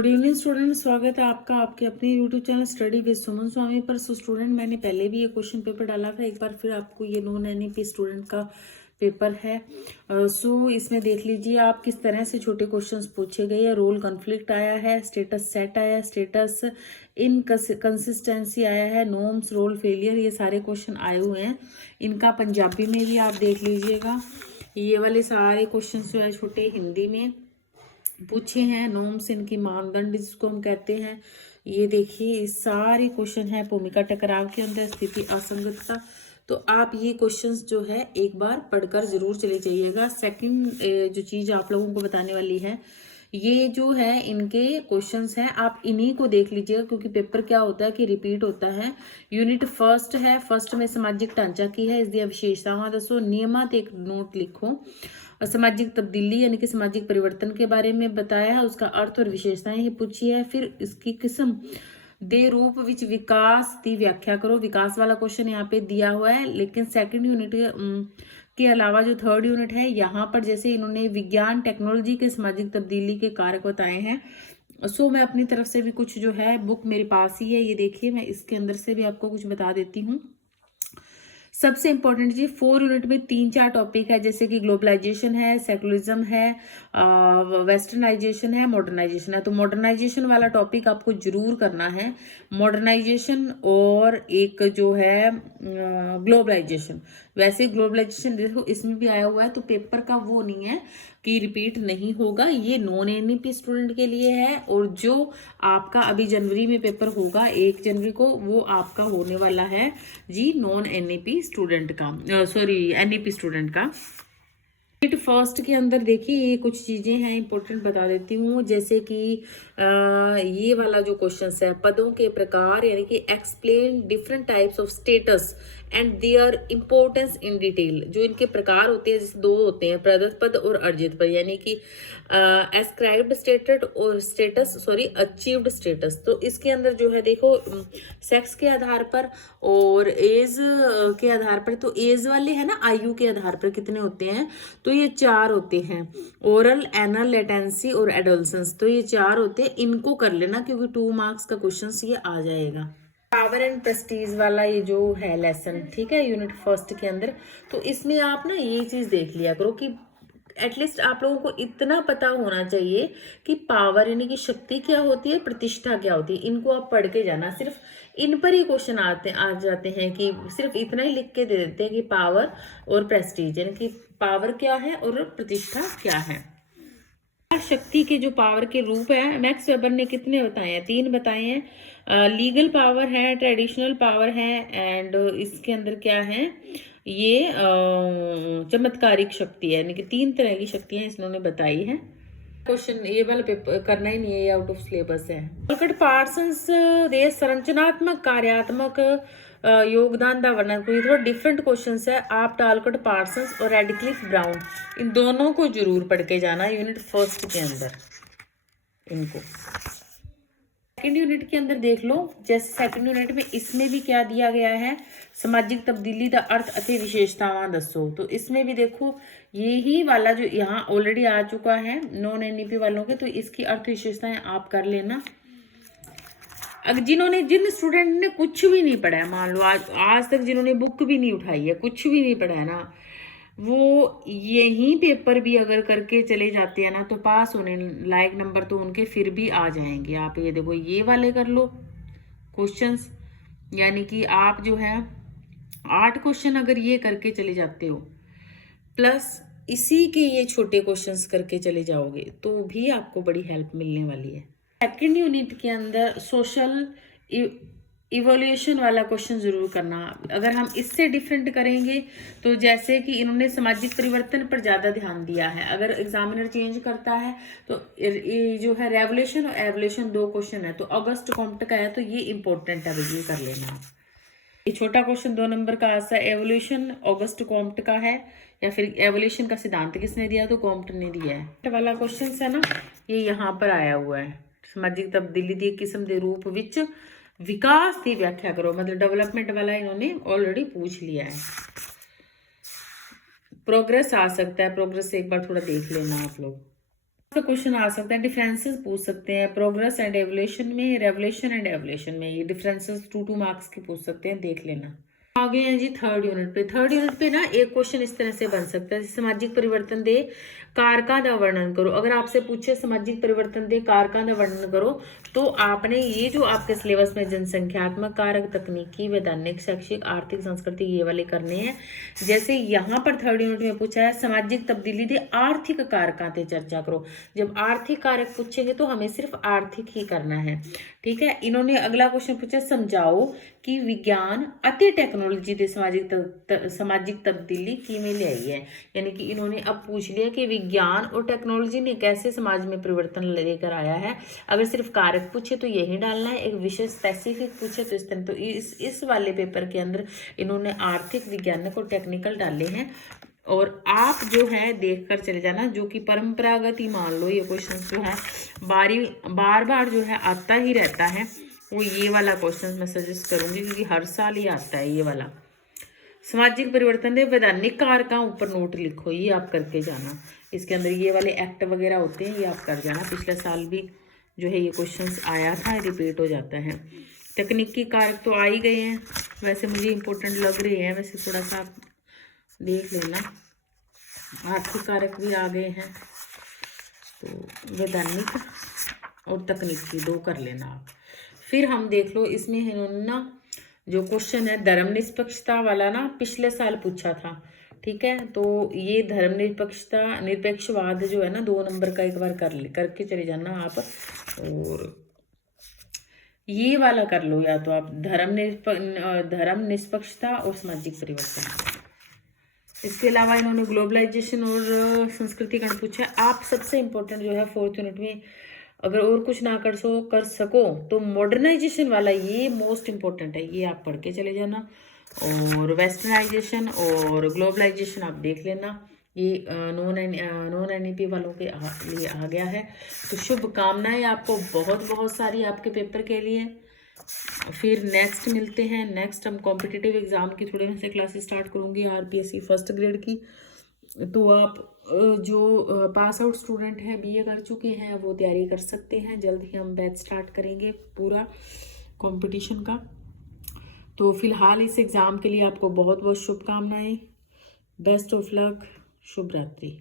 Good evening student, स्वागत है आपका आपके अपने यूट्यूब चैनल स्टडी विद सुमन स्वामी पर। स्टूडेंट, मैंने पहले भी ये क्वेश्चन पेपर डाला था, एक बार फिर आपको ये नॉन एनईपी स्टूडेंट का पेपर है। इसमें देख लीजिए आप किस तरह से छोटे क्वेश्चंस पूछे गए हैं। रोल कॉन्फ्लिक्ट आया है, स्टेटस सेट आया है, स्टेटस इन कंसिस्टेंसी आया है, नॉर्म्स, रोल फेलियर, ये सारे क्वेश्चन आए हुए हैं। इनका पंजाबी में भी आप देख लीजिएगा। ये वाले सारे क्वेश्चन जो है छोटे हिंदी में पूछे हैं। नॉर्म्स इनकी मानदंड जिसको हम कहते हैं। ये देखिए सारे क्वेश्चन है भूमिका टकराव के अंदर, स्थिति असंगतता। तो आप ये क्वेश्चंस जो है एक बार पढ़कर जरूर चले जाइएगा। सेकंड जो चीज आप लोगों को बताने वाली है, ये जो है इनके क्वेश्चंस हैं, आप इन्हीं को देख लीजिएगा क्योंकि पेपर क्या होता है कि रिपीट होता है। यूनिट फर्स्ट है, फर्स्ट में सामाजिक ढांचा की है, इसकी विशेषतावां दसो, नियमित एक नोट लिखो। सामाजिक तब्दीली यानी कि सामाजिक परिवर्तन के बारे में बताया है, उसका अर्थ और विशेषताएं ही पूछी है। फिर इसकी किस्म दे रूप विच विकास की व्याख्या करो। विकास वाला क्वेश्चन यहाँ पे दिया हुआ है, लेकिन सेकंड यूनिट के अलावा जो थर्ड यूनिट है यहाँ पर जैसे इन्होंने विज्ञान टेक्नोलॉजी के सामाजिक तब्दीली के कारक बताए हैं। मैं अपनी तरफ से भी कुछ जो है बुक मेरे पास ही है, ये देखिए मैं इसके अंदर से भी आपको कुछ बता देती हूँ। सबसे इंपॉर्टेंट चीज 4 यूनिट में 3-4 टॉपिक है, जैसे कि ग्लोबलाइजेशन है, सेकुलरिज्म है, वेस्टर्नाइजेशन है, मॉडर्नाइजेशन है। तो मॉडर्नाइजेशन वाला टॉपिक आपको जरूर करना है। मॉडर्नाइजेशन और एक जो है ग्लोबलाइजेशन। वैसे ग्लोबलाइजेशन देखो इसमें भी आया हुआ है, तो पेपर का वो नहीं है कि रिपीट नहीं होगा। ये नॉन एनईपी स्टूडेंट के लिए है, और जो आपका अभी जनवरी में पेपर होगा 1 जनवरी को, वो आपका होने वाला है जी नॉन एनईपी स्टूडेंट का, सॉरी एनईपी स्टूडेंट का। यूनिट फर्स्ट के अंदर देखिए ये कुछ चीजें हैं इंपॉर्टेंट बता देती हूँ, जैसे कि ये वाला जो क्वेश्चन है, पदों के प्रकार यानी कि explain different types of status and their importance in detail. जो इनके प्रकार होते हैं, जैसे 2 होते हैं, प्रदत्त पद और अर्जित पद, यानी कि एस्क्राइब्ड स्टेटस और स्टेटस, सॉरी अचीव्ड स्टेटस। तो इसके अंदर जो है देखो सेक्स के आधार पर और एज के आधार पर, तो एज वाले है ना, आयु के आधार पर कितने होते हैं, तो ये 4 होते हैं। ओरल, एनल, लेटेंसी और एडोलसेंस, तो ये 4 होते हैं। इनको कर लेना क्योंकि 2 मार्क्स का क्वेश्चन ये आ जाएगा। पावर एंड प्रेस्टीज वाला ये जो है लेसन, ठीक है, यूनिट फर्स्ट के अंदर। तो इसमें आप ना ये चीज देख लिया करो कि एटलीस्ट आप लोगों को इतना पता होना चाहिए कि पावर यानी कि शक्ति क्या होती है, प्रतिष्ठा क्या होती है। इनको आप पढ़ के जाना, सिर्फ इन पर ही क्वेश्चन आ जाते हैं कि सिर्फ इतना ही लिख के दे देते हैं कि पावर और प्रेस्टीज, यानी कि पावर क्या है और प्रतिष्ठा क्या है। शक्ति के जो पावर के रूप है, मैक्स वेबर ने कितने बताए हैं, 3 बताए हैं। लीगल पावर है, ट्रेडिशनल पावर है, एंड इसके अंदर क्या है, ये चमत्कारिक शक्ति है, यानी कि 3 तरह की शक्तियां इन्होंने बताई है। क्वेश्चन ये वाला पेपर करना ही नहीं है, ये आउट ऑफ सिलेबस है। टालकट पार्सन्स दे संरचनात्मक कार्यात्मक योगदान का वर्णन कोई थोड़ा डिफरेंट क्वेश्चन है। आप टालकट पार्सन्स और रेडक्लिफ ब्राउन इन दोनों को जरूर पढ़ के जाना यूनिट फर्स्ट के अंदर। इनको सेकंड यूनिट के अंदर देख लो, जैसे सेकंड यूनिट में इसमें भी क्या दिया गया है, सामाजिक तब्दीली का अर्थ अति विशेषतावां दसो। तो इसमें भी देखो यही वाला जो यहाँ ऑलरेडी आ चुका है नॉन एनईपी वालों के, तो इसकी अर्थ विशेषताएं आप कर लेना। अगर जिन स्टूडेंट ने कुछ भी नहीं पढ़ा है, मान लो आज तक जिन्होंने बुक भी नहीं उठाई है, कुछ भी नहीं पढ़ा है ना, वो यही पेपर भी अगर करके चले जाते हैं ना, तो पास होने लायक नंबर तो उनके फिर भी आ जाएंगे। आप ये देखो ये वाले कर लो क्वेश्चंस, यानी कि आप जो है 8 क्वेश्चन अगर ये करके चले जाते हो, प्लस इसी के ये छोटे क्वेश्चंस करके चले जाओगे, तो भी आपको बड़ी हेल्प मिलने वाली है। सेकंड यूनिट के अंदर सोशल इवोल्यूशन वाला क्वेश्चन जरूर करना। अगर हम इससे डिफरेंट करेंगे, तो जैसे कि इन्होंने सामाजिक परिवर्तन पर ज्यादा ध्यान दिया है, अगर एग्जामिनर चेंज करता है तो ये जो है रेवोल्यूशन और एवोल्यूशन 2 क्वेश्चन है, तो अगस्त कॉम्प्ट का है, तो ये इंपॉर्टेंट है, ये कर लेना। ये छोटा क्वेश्चन 2 नंबर का आता है, एवोल्यूशन ऑगस्ट कॉम्प्ट का है, या फिर एवोल्यूशन का सिद्धांत किसने दिया, तो कॉम्प्ट ने दिया है। वाला क्वेश्चन है ना, ये यहाँ पर आया हुआ है, सामाजिक तब्दीली दी किस्म के रूप विच विकास की व्याख्या करो, मतलब डेवलपमेंट वाला इन्होंने ऑलरेडी पूछ लिया है। प्रोग्रेस आ सकता है, प्रोग्रेस एक बार थोड़ा देख लेना आप लोग। तो क्वेश्चन आ सकता है, डिफरेंसेस पूछ सकते हैं प्रोग्रेस एंड एवोल्यूशन में, रेवोल्यूशन एंड एवोल्यूशन में, ये डिफरेंसेस 2 मार्क्स के पूछ सकते हैं, देख लेना। आगे हैं जी थर्ड यूनिट पे। थर्ड यूनिट पे ना एक क्वेश्चन इस तरह से बन सकता है, सामाजिक परिवर्तन दे कारਕਾਂ ਦਾ वर्णन करो। अगर आपसे पूछे सामाजिक परिवर्तन दे कारਕਾਂ ਦਾ वर्णन करो, तो आपने ये जो आपके सिलेबस में जनसंख्यात्मक कारक, तकनीकी, वैधानिक, शैक्षिक, आर्थिक, सांस्कृतिक, ये वाले करने हैं। जैसे यहाँ पर थर्ड यूनिट में पूछा है सामाजिक तब्दीली दे आर्थिक कारਕਾਂ ते चर्चा करो। जब आर्थिक कारक पूछेंगे तो हमें सिर्फ आर्थिक ही करना है, ठीक है। इन्होंने अगला क्वेश्चन पूछा, समझाओ कि विज्ञान ਅਤੇ टेक्नोलॉजी ਦੇ सामाजिक तब्दीली किमें ले आई है। यानी कि इन्होंने अब पूछ लिया कि विज्ञान और टेक्नोलॉजी ने कैसे समाज में परिवर्तन लेकर आया है। अगर सिर्फ कारक पूछे तो यही डालना है, एक विषय स्पेसिफिक पूछे तो इस तरह। तो इस वाले पेपर के अंदर इन्होंने आर्थिक, विज्ञानक और टेक्निकल डाले हैं। और आप जो है देख कर चले जाना, जो कि परंपरागत ही मान लो ये क्वेश्चन जो है बार बार जो है आता ही रहता है, वो ये वाला क्वेश्चन मैं सजेस्ट करूंगी, क्योंकि हर साल ही आता है ये वाला। सामाजिक परिवर्तन के वैधानिक कारਕਾਂ ऊपर नोट लिखो, ये आप करके जाना। इसके अंदर ये वाले एक्ट वगैरह होते हैं, ये आप कर जाना। पिछले साल भी जो है ये क्वेश्चंस आया था, रिपीट हो जाता है। तकनीकी कारक तो आ ही गए हैं, वैसे मुझे इंपॉर्टेंट लग रहे हैं, वैसे थोड़ा सा देख लेना। आर्थिक कारक भी आ गए हैं, तो वैधानिक और तकनीकी 2 कर लेना आप। फिर हम देख लो, इसमें इन्होंने ना जो क्वेश्चन है धर्मनिरपेक्षता वाला ना पिछले साल पूछा था, ठीक है। तो ये धर्मनिरपेक्षता, निरपेक्षवाद जो है ना 2 नंबर का, एक बार करके चले जाना आप। और ये वाला कर लो, या तो आप धर्म निष्पक्षता और सामाजिक परिवर्तन। इसके अलावा इन्होंने ग्लोबलाइजेशन और संस्कृतिकरण पूछा है। आप सबसे इम्पोर्टेंट जो है 4th यूनिट में, अगर और कुछ ना कर सको तो मॉडर्नाइजेशन वाला ये मोस्ट इम्पोर्टेंट है, ये आप पढ़ के चले जाना। और वेस्टर्नाइजेशन और ग्लोबलाइजेशन आप देख लेना, ये नॉन NEP वालों के लिए आ गया है। तो शुभकामनाएं आपको बहुत बहुत सारी आपके पेपर के लिए। फिर नेक्स्ट मिलते हैं, नेक्स्ट हम कॉम्पिटिटिव एग्जाम की थोड़े से क्लासेस स्टार्ट करूँगी, RPSC फर्स्ट ग्रेड की। तो आप जो पास आउट स्टूडेंट हैं, BA कर चुके हैं, वो तैयारी कर सकते हैं। जल्द ही हम बैच स्टार्ट करेंगे पूरा कंपटीशन का। तो फिलहाल इस एग्ज़ाम के लिए आपको बहुत बहुत शुभकामनाएं, बेस्ट ऑफ लक, शुभ रात्रि।